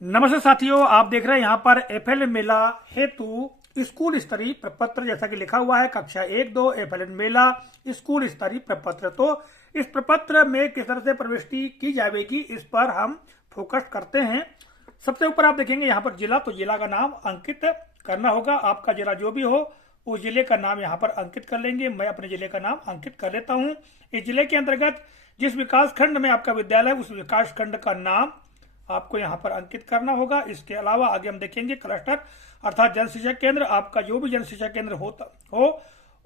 नमस्ते साथियों, आप देख रहे हैं यहाँ पर एफएल मेला हेतु स्कूल स्तरीय प्रपत्र, जैसा कि लिखा हुआ है कक्षा 1-2 एफएल मेला स्कूल स्तरीय प्रपत्र। तो इस प्रपत्र में किस तरह से प्रविष्टि की जाएगी, इस पर हम फोकस करते हैं। सबसे ऊपर आप देखेंगे यहाँ पर जिला, तो जिला का नाम अंकित करना होगा। आपका जिला जो भी हो उस जिले का नाम यहाँ पर अंकित कर लेंगे। मैं अपने जिले का नाम अंकित कर लेता हूँ। इस जिले के अंतर्गत जिस विकास खंड में आपका विद्यालय है उस विकास खंड का नाम आपको यहाँ पर अंकित करना होगा। इसके अलावा आगे हम देखेंगे क्लस्टर अर्थात जन शिक्षा केंद्र। आपका जो भी जन शिक्षा केंद्र हो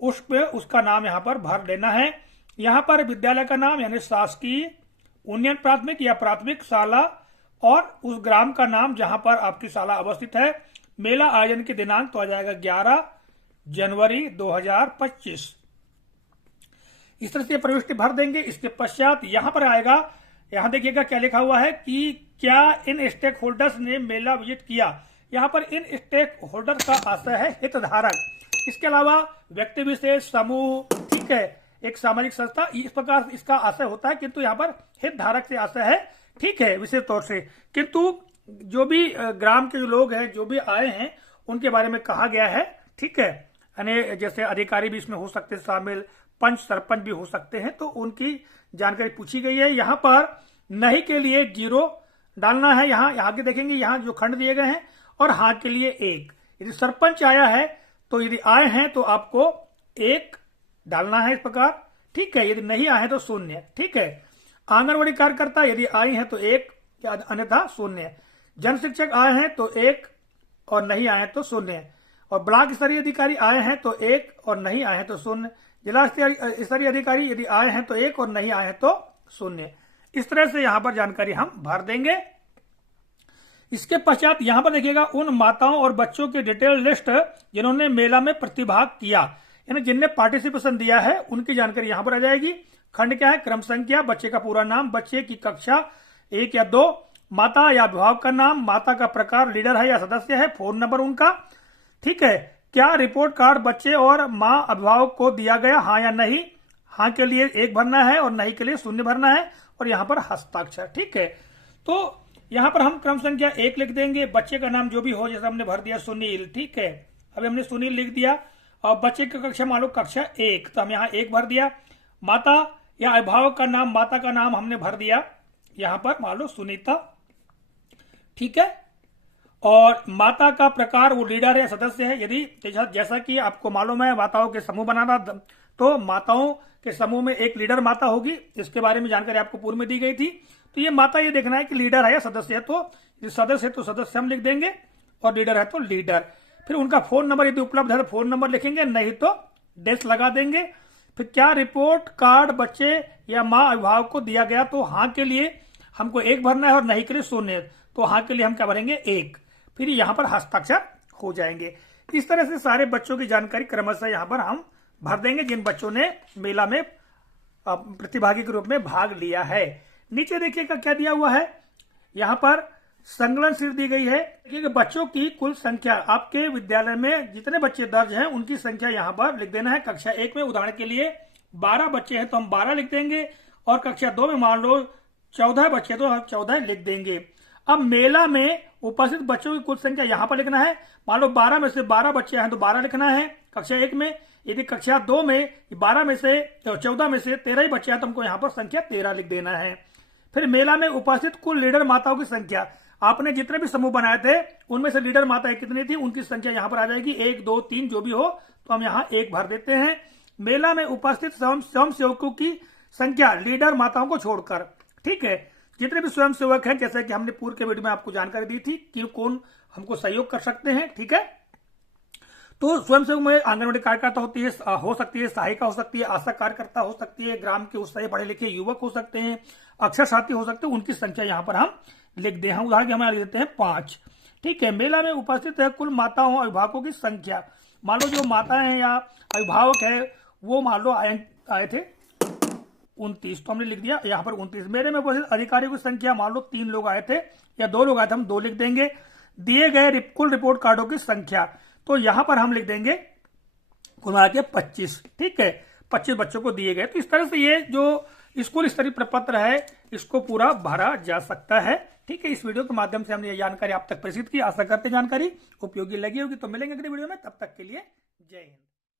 उस पे उसका नाम यहाँ पर भर देना है। यहाँ पर विद्यालय का नाम यानी शासकीय उन्नयन प्राथमिक या प्राथमिक शाला और उस ग्राम का नाम जहां पर आपकी शाला अवस्थित है। मेला आयोजन की दिनांक तो आ जाएगा 11 जनवरी 2025। इस तरह से प्रविष्टि भर देंगे। इसके पश्चात यहाँ पर आएगा, यहाँ देखिएगा क्या लिखा हुआ है कि क्या इन स्टेक होल्डर्स ने मेला विजिट किया। यहाँ पर इन स्टेक होल्डर का आशय है हितधारक। इसके अलावा व्यक्ति विशेष, समूह, ठीक है, एक सामाजिक संस्था, इस प्रकार इसका आशय होता है, किंतु यहाँ पर हितधारक से आशय है, ठीक है, विशेष तौर से। किंतु जो भी ग्राम के जो लोग हैं, जो भी आए हैं, उनके बारे में कहा गया है, ठीक है। यानी जैसे अधिकारी भी इसमें हो सकते हैं शामिल, पंच सरपंच भी हो सकते हैं, तो उनकी जानकारी पूछी गई है। यहाँ पर नहीं के लिए 0 डालना है। यहाँ आगे देखेंगे, यहाँ जो खंड दिए गए हैं, और हाँ के लिए 1। यदि सरपंच आया है तो यदि आए हैं तो आपको 1 डालना है इस प्रकार, ठीक है। यदि नहीं आए हैं तो 0, ठीक है। आंगनबाड़ी कार्यकर्ता यदि आई हैं तो 1, अन्यथा 0। जन शिक्षक आए हैं तो 1 और नहीं आए तो 0। और ब्लॉक स्तरीय अधिकारी आए हैं तो 1 और नहीं आए हैं तो 0। जिला स्तरीय अधिकारी यदि आए हैं तो 1 और नहीं आए हैं तो 0। इस तरह से यहाँ पर जानकारी हम भर देंगे। इसके पश्चात यहाँ पर देखिएगा उन माताओं और बच्चों की डिटेल लिस्ट जिन्होंने मेला में प्रतिभाग किया, यानी जिनने पार्टिसिपेशन दिया है, उनकी जानकारी यहाँ पर आ जाएगी। खंड क्या है, क्रम संख्या, बच्चे का पूरा नाम, बच्चे की कक्षा 1 या 2, माता या अभिभावक का नाम, माता का प्रकार लीडर है या सदस्य है, फोन नंबर उनका, ठीक है। क्या रिपोर्ट कार्ड बच्चे और माँ अभिभावक को दिया गया, हाँ या नहीं। हाँ के लिए 1 भरना है और नहीं के लिए 0 भरना है, और यहाँ पर हस्ताक्षर, ठीक है। तो यहाँ पर हम क्रम संख्या 1 लिख देंगे। बच्चे का नाम जो भी हो, जैसे हमने भर दिया सुनील, ठीक है। अभी हमने सुनील लिख दिया, और बच्चे की कक्षा मान लो कक्षा 1, तो हम यहाँ 1 भर दिया। माता या अभिभावक का नाम, माता का नाम हमने भर दिया, यहाँ पर मान लो सुनीता, ठीक है। और माता का प्रकार वो लीडर है, सदस्य है। यदि जैसा कि आपको मालूम है माताओं के समूह बनाना, तो माताओं के समूह में एक लीडर माता होगी। इसके बारे में जानकारी आपको पूर्व में दी गई थी। तो ये माता ये देखना है कि लीडर है या सदस्य है, तो सदस्य है तो सदस्य हम लिख देंगे, और लीडर है तो लीडर। फिर उनका फोन नंबर यदि उपलब्ध है तो फोन नंबर लिखेंगे, नहीं तो डैश लगा देंगे। फिर क्या रिपोर्ट कार्ड बच्चे या माँ अभिभावक को दिया गया, तो हाँ के लिए हमको 1 भरना है और नहीं के लिए 0, तो हाँ के लिए हम क्या भरेंगे, 1। फिर यहाँ पर हस्ताक्षर हो जाएंगे। इस तरह से सारे बच्चों की जानकारी क्रमशः यहाँ पर हम भर देंगे, जिन बच्चों ने मेला में प्रतिभागी के रूप में भाग लिया है। नीचे देखिएगा क्या दिया हुआ है, यहाँ पर संकलन शीट दी गई है। देखिए बच्चों की कुल संख्या, आपके विद्यालय में जितने बच्चे दर्ज हैं उनकी संख्या यहाँ पर लिख देना है। कक्षा 1 में उदाहरण के लिए 12 बच्चे हैं तो हम 12 लिख देंगे, और कक्षा 2 में मान लो 14 बच्चे तो हम 14 लिख देंगे। अब मेला में उपस्थित बच्चों की कुल संख्या यहाँ पर लिखना है। मान लो 12 में से 12 बच्चे हैं तो 12 लिखना है कक्षा 1 में। यदि कक्षा 2 में 12 में से 14 में से 13 ही बच्चे हैं तो हमको यहाँ पर संख्या 13 लिख देना है। फिर मेला में उपस्थित कुल लीडर माताओं की संख्या, आपने जितने भी समूह बनाए थे उनमें से लीडर माताएं कितनी थी, उनकी संख्या यहाँ पर आ जाएगी। 1, 2, 3 जो भी हो, तो हम यहाँ 1 भर देते हैं। मेला में उपस्थित स्वयं सेवकों की संख्या लीडर माताओं को छोड़कर, ठीक है। जितने भी स्वयं सेवक हैं, जैसे कि हमने पूर्व के वीडियो में आपको जानकारी दी थी कि कौन हमको सहयोग कर सकते हैं, ठीक है। तो स्वयं सेवक में आंगनबाड़ी कार्यकर्ता होती है, हो सकती है, सहायिका हो सकती है, आशा कार्यकर्ता हो सकती है, ग्राम के उत्साही पढ़े लिखे युवक हो सकते हैं, अक्षर साथी हो सकते हैं। उनकी संख्या यहाँ पर हम लिख दे हैं। उदाहरण के हम लिख देते हैं 5, ठीक है। मेला में उपस्थित है कुल माताओं और अभिभावकों की संख्या, मान लो जो माताएं हैं या अभिभावक है वो मान लो आए थे 29, तो हमने लिख दिया यहाँ पर 29। मेले में उपस्थित अधिकारियों की संख्या, मान लो 3 लोग आए थे या 2 लोग आए थे, हम 2 लिख देंगे। दिए गए कुल रिपोर्ट कार्डों की संख्या, तो यहाँ पर हम लिख देंगे कुल मिला के 25, ठीक है। 25 बच्चों को दिए गए। तो इस तरह से ये जो स्कूल स्तरीय प्रपत्र है इसको पूरा भरा जा सकता है। ठीक है, इस वीडियो के माध्यम से हमने ये जानकारी आप तक प्रेषित की। आशा करते जानकारी उपयोगी लगी होगी। तो मिलेंगे अगली वीडियो में, तब तक के लिए जय हिंद।